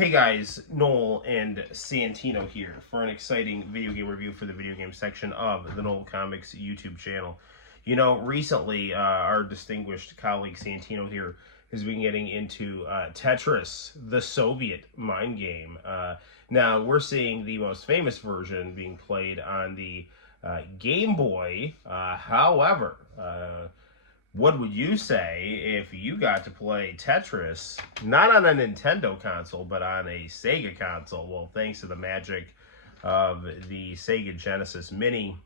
Hey guys, Noel and Santino here for an exciting video game review for the video game section of the Noel Comics YouTube channel. You know, recently our distinguished colleague Santino here has been getting into Tetris, the Soviet mind game. Now, we're seeing the most famous version being played on the Game Boy. However, what would you say if you got to play Tetris, not on a Nintendo console, but on a Sega console? Well, thanks to the magic of the Sega Genesis Mini,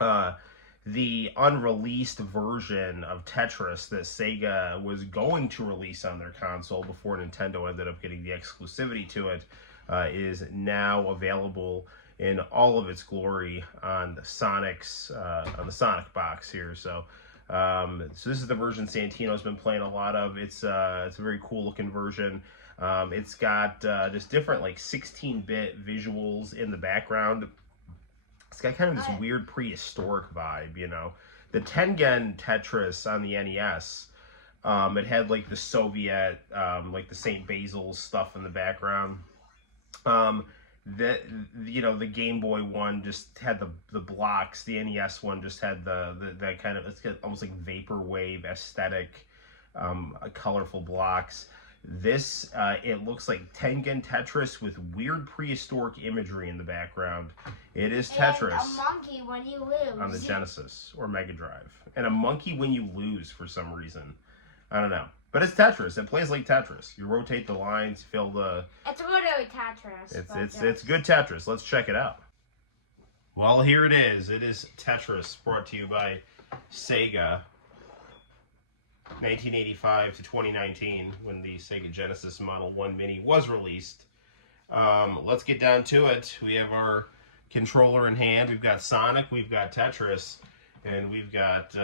the unreleased version of Tetris that Sega was going to release on their console before Nintendo ended up getting the exclusivity to it, is now available in all of its glory on the on the Sonic box here. So this is the version Santino's been playing a lot of. It's a very cool looking version. It's got just different like 16-bit visuals in the background. It's got kind of this weird prehistoric vibe, you know. The Tengen Tetris on the NES, it had like the Soviet, like the St. Basil's stuff in the background. The Game Boy one just had the blocks. The NES one just had that kind of, it's got almost like vaporwave aesthetic, colorful blocks. This it looks like Tengen Tetris with weird prehistoric imagery in the background. It is Tetris. And a monkey when you lose. On the Genesis or Mega Drive, and a monkey when you lose for some reason. I don't know. But it's Tetris. It plays like Tetris. You rotate the lines, fill the... It's literally Tetris. It's good Tetris. Let's check it out. Well, here it is. It is Tetris, brought to you by Sega. 1985 to 2019, when the Sega Genesis Model 1 Mini was released. Let's get down to it. We have our controller in hand. We've got Sonic, we've got Tetris, and we've got...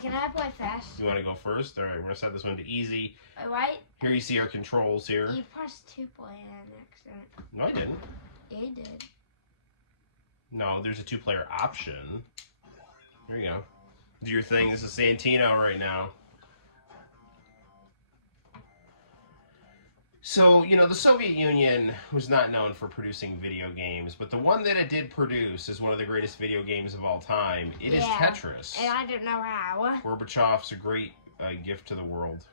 Can I play fast? You want to go first? All right, we're going to set this one to easy. Right? Here you see our controls here. You pressed 2 play on accident. No, I didn't. Yeah, you did. No, there's a 2-player option. There you go. Do your thing. This is Santino right now. So, you know, the Soviet Union was not known for producing video games, but the one that it did produce is one of the greatest video games of all time. It is Tetris. And I don't know how. Gorbachev's a great gift to the world.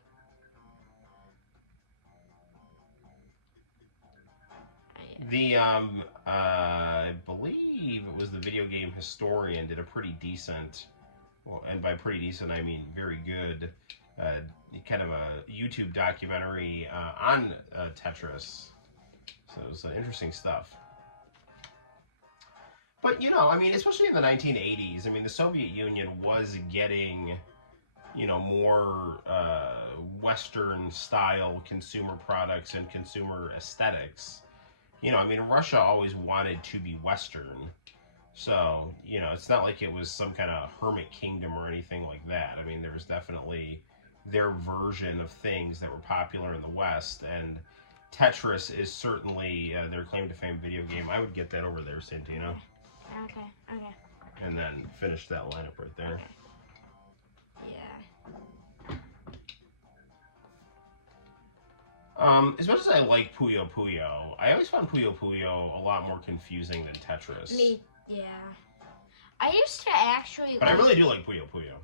I believe it was the Video Game Historian did a pretty decent, well, and by pretty decent I mean very good, kind of a YouTube documentary on Tetris. So it was interesting stuff. But, you know, I mean, especially in the 1980s, I mean, the Soviet Union was getting, you know, more Western-style consumer products and consumer aesthetics. You know, I mean, Russia always wanted to be Western. So, you know, it's not like it was some kind of hermit kingdom or anything like that. I mean, there was definitely their version of things that were popular in the West, and Tetris is certainly their claim to fame video game. I would get that over there, Santino. Okay. And then finish that lineup right there. Okay. Yeah. As much as I like Puyo Puyo, I always found Puyo Puyo a lot more confusing than Tetris. Yeah. I used to actually... But I really do like Puyo Puyo.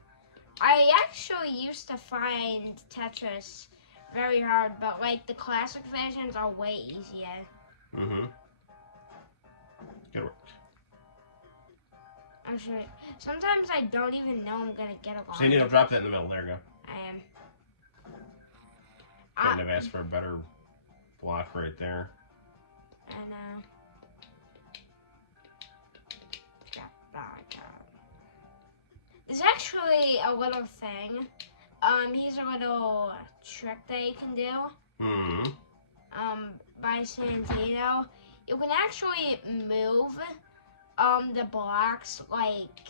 I actually used to find Tetris very hard, but like the classic versions are way easier. Mm-hmm. Good work. Actually, sometimes I don't even know I'm gonna get along. So you need to drop that in the middle. There you go. I am. Couldn't have asked for a better block right there. I know. There's actually a little thing. Here's a little trick that you can do. Mm-hmm. By Santino, you can actually move the blocks like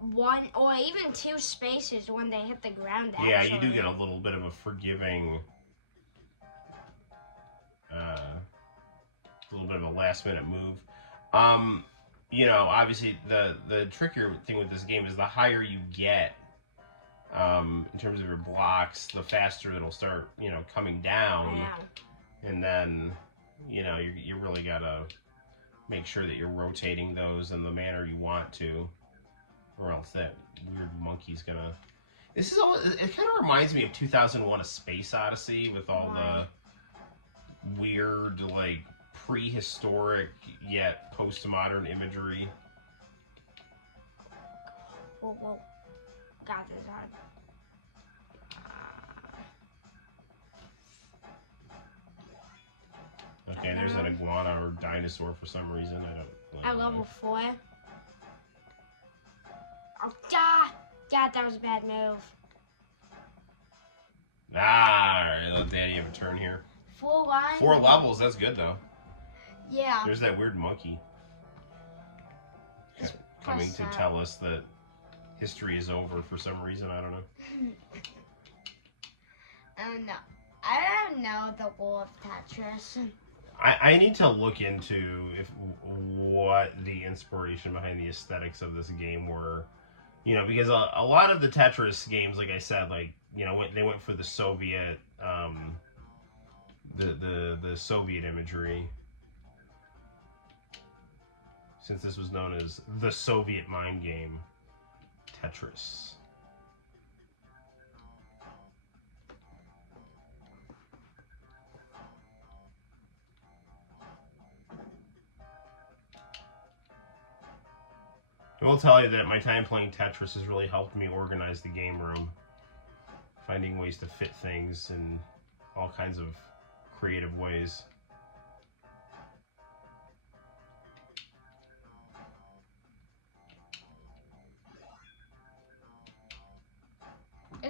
1 or even 2 spaces when they hit the ground. Actually. Yeah, you do get a little bit of a forgiving, a little bit of a last-minute move. You know, obviously the trickier thing with this game is the higher you get in terms of your blocks, the faster it'll start, coming down. I know. And then, you really gotta make sure that you're rotating those in the manner you want to, or else that weird monkey's gonna. This is all. It kind of reminds me of 2001: A Space Odyssey with all the weird, like prehistoric yet postmodern imagery. Whoa, whoa. Got this on. Okay, there's an iguana or dinosaur for some reason. I don't. At level 4. Oh, God, that was a bad move. Alright, let Daddy have a turn here. 4 lines. 4 levels, that's good though. Yeah. There's that weird monkey coming to tell us that history is over for some reason. I don't know. I don't know the lore of Tetris. I need to look into what the inspiration behind the aesthetics of this game were. Because a lot of the Tetris games, like I said, like, they went for the Soviet, the Soviet imagery. Since this was known as the Soviet mind game, Tetris. I will tell you that my time playing Tetris has really helped me organize the game room. Finding ways to fit things in all kinds of creative ways.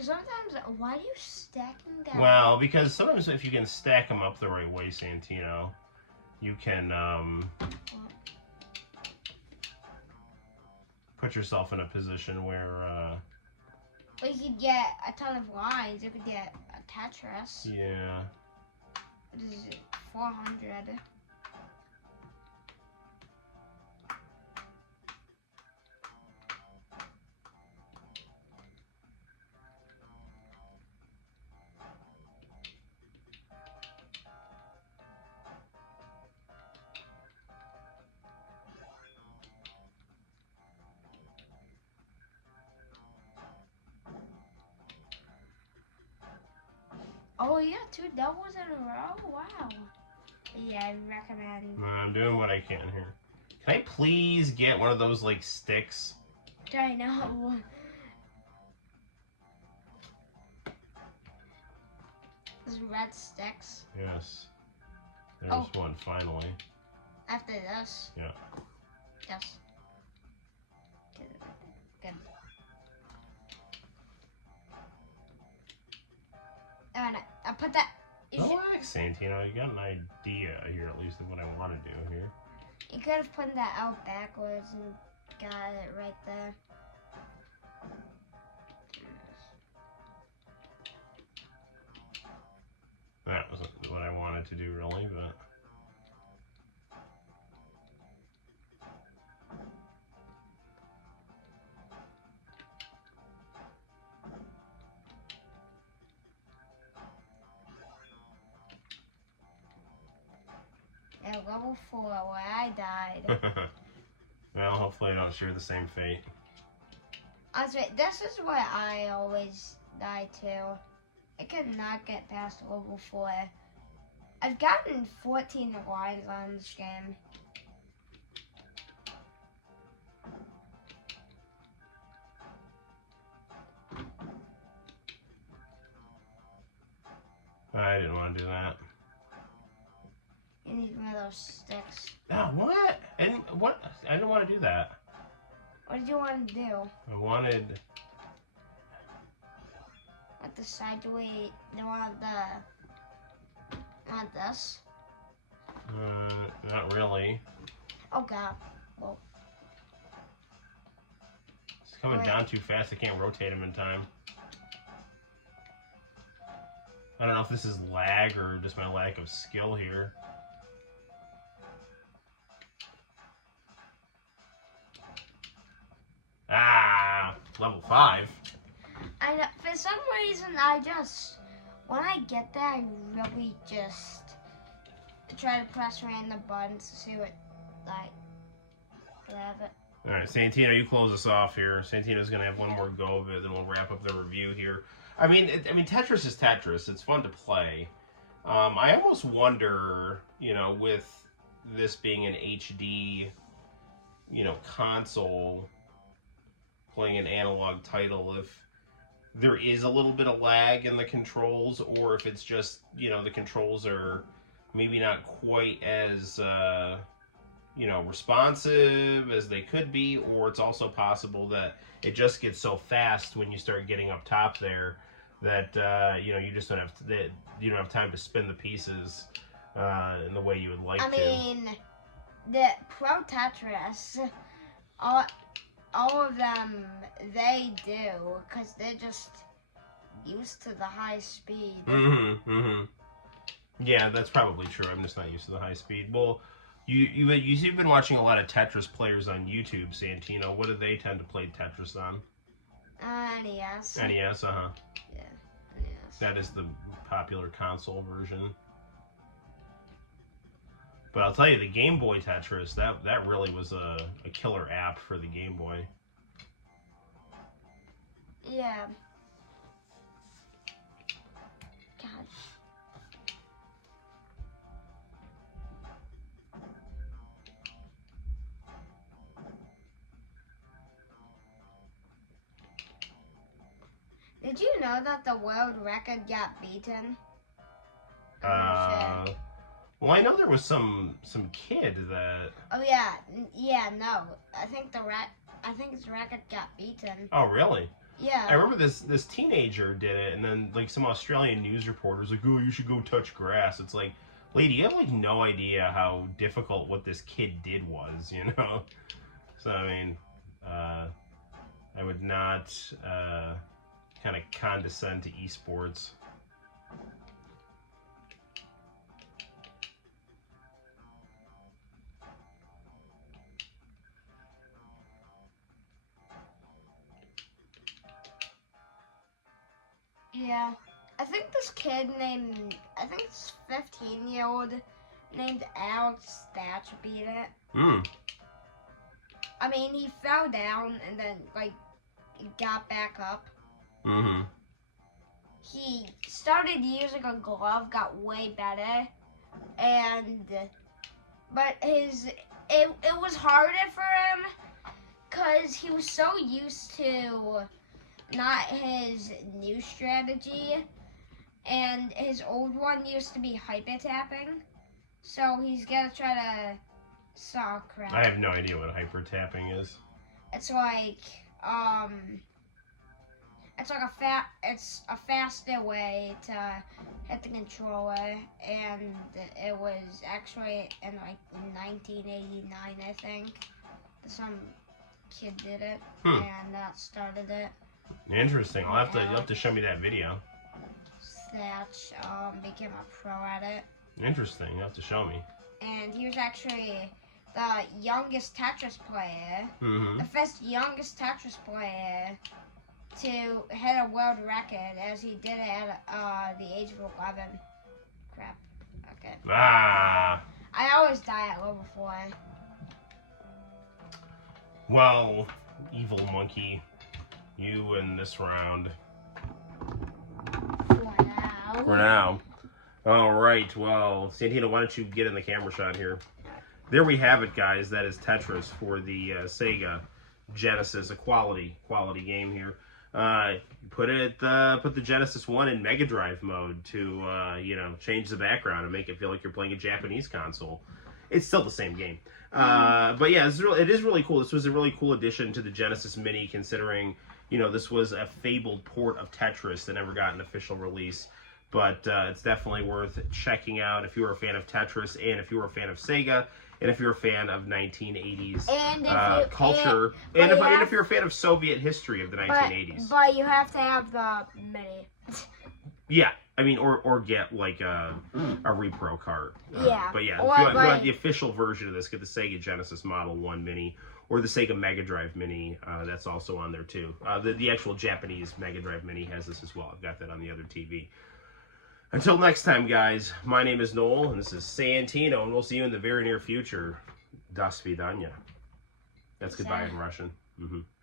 Sometimes, why do you stack them down? Well, because sometimes if you can stack them up the right way, Santino, you can put yourself in a position where But you could get a ton of lines. You could get a Tetris. yeah. What is it? 400. Oh yeah, 2 doubles in a row? Wow. Yeah, I recommend. I'm doing what I can here. Can I please get one of those, like, sticks? I know. Those red sticks. Yes. There's one, finally. After this. Yeah. Yes. Good. And I put that. Relax, Santino. You got an idea here, at least, of what I want to do here. You could have put that out backwards and got it right there. That wasn't what I wanted to do, really, but... Yeah, level 4 where I died. Well, hopefully I don't share the same fate. Honestly, this is where I always die too. I could not get past level 4. I've gotten 14 lines on this game. I didn't want to do that. You need one of those sticks. Ah, what? I didn't want to do that. What did you want to do? I wanted... What the side do we... You want this? Not really. Oh god. Well. It's coming down too fast. I can't rotate them in time. I don't know if this is lag or just my lack of skill here. Ah, level 5. I know. for some reason, when I get there, I really just try to press random buttons to see what, like, whatever. All right, Santino, you close us off here. Santino's gonna have one more go of it, then we'll wrap up the review here. I mean, Tetris is Tetris. It's fun to play. I almost wonder, with this being an HD, console playing an analog title, if there is a little bit of lag in the controls, or if it's just, the controls are maybe not quite as, responsive as they could be, or it's also possible that it just gets so fast when you start getting up top there that, you just don't have time to spin the pieces in the way you would like to. I mean, the Pro Tetris, all of them, they do, because they're just used to the high speed. Yeah, that's probably true. I'm just not used to the high speed. Well, you've been watching a lot of Tetris players on YouTube, Santino. What do they tend to play Tetris on? NES. NES, Yeah, NES. That is the popular console version. But I'll tell you, the Game Boy Tetris, that really was a killer app for the Game Boy. Yeah. God. Did you know that the world record got beaten? Well, I know there was some kid that. Oh yeah, no. I think his record got beaten. Oh really? Yeah. I remember this teenager did it, and then like some Australian news reporters like, oh, you should go touch grass. It's like, lady, you have like no idea how difficult what this kid did was, So I mean, I would not kind of condescend to esports. Yeah. I think this kid I think it's 15-year-old named Alex Thatch beat it. I mean, he fell down and then, like, got back up. He started using a glove, got way better, but it was harder for him because he was so used to not his new strategy, and his old one used to be hyper tapping, so he's gonna try to saw crap. I have no idea what hyper tapping is. It's like it's a faster way to hit the controller, and it was actually in like 1989, I think. Some kid did it, and that started it. Interesting. You'll have to show me that video. Thatch became a pro at it. Interesting. You'll have to show me. And he was actually the youngest Tetris player, the first youngest Tetris player to hit a world record, as he did it at the age of 11. Crap. Okay. Ah. I always die at level 4. Well, evil monkey, you win this round. For now. All right. Well, Santino, why don't you get in the camera shot here? There we have it, guys. That is Tetris for the Sega Genesis, a quality game here. Put the Genesis 1 in Mega Drive mode to change the background and make it feel like you're playing a Japanese console. It's still the same game. But yeah, it is really cool. This was a really cool addition to the Genesis Mini, considering this was a fabled port of Tetris that never got an official release. But it's definitely worth checking out if you're a fan of Tetris, and if you're a fan of Sega, and if you're a fan of 1980s culture, and if you're a fan of Soviet history of the 1980s. But you have to have the Mini. Yeah, I mean, or get like a repro cart. Yeah. But yeah, if you want the official version of this, get the Sega Genesis Model 1 Mini or the Sega Mega Drive Mini. That's also on there too. The actual Japanese Mega Drive Mini has this as well. I've got that on the other TV. Until next time, guys, my name is Noel, and this is Santino, and we'll see you in the very near future. Do svidanya. That's goodbye in Russian.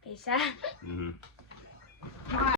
Peace out.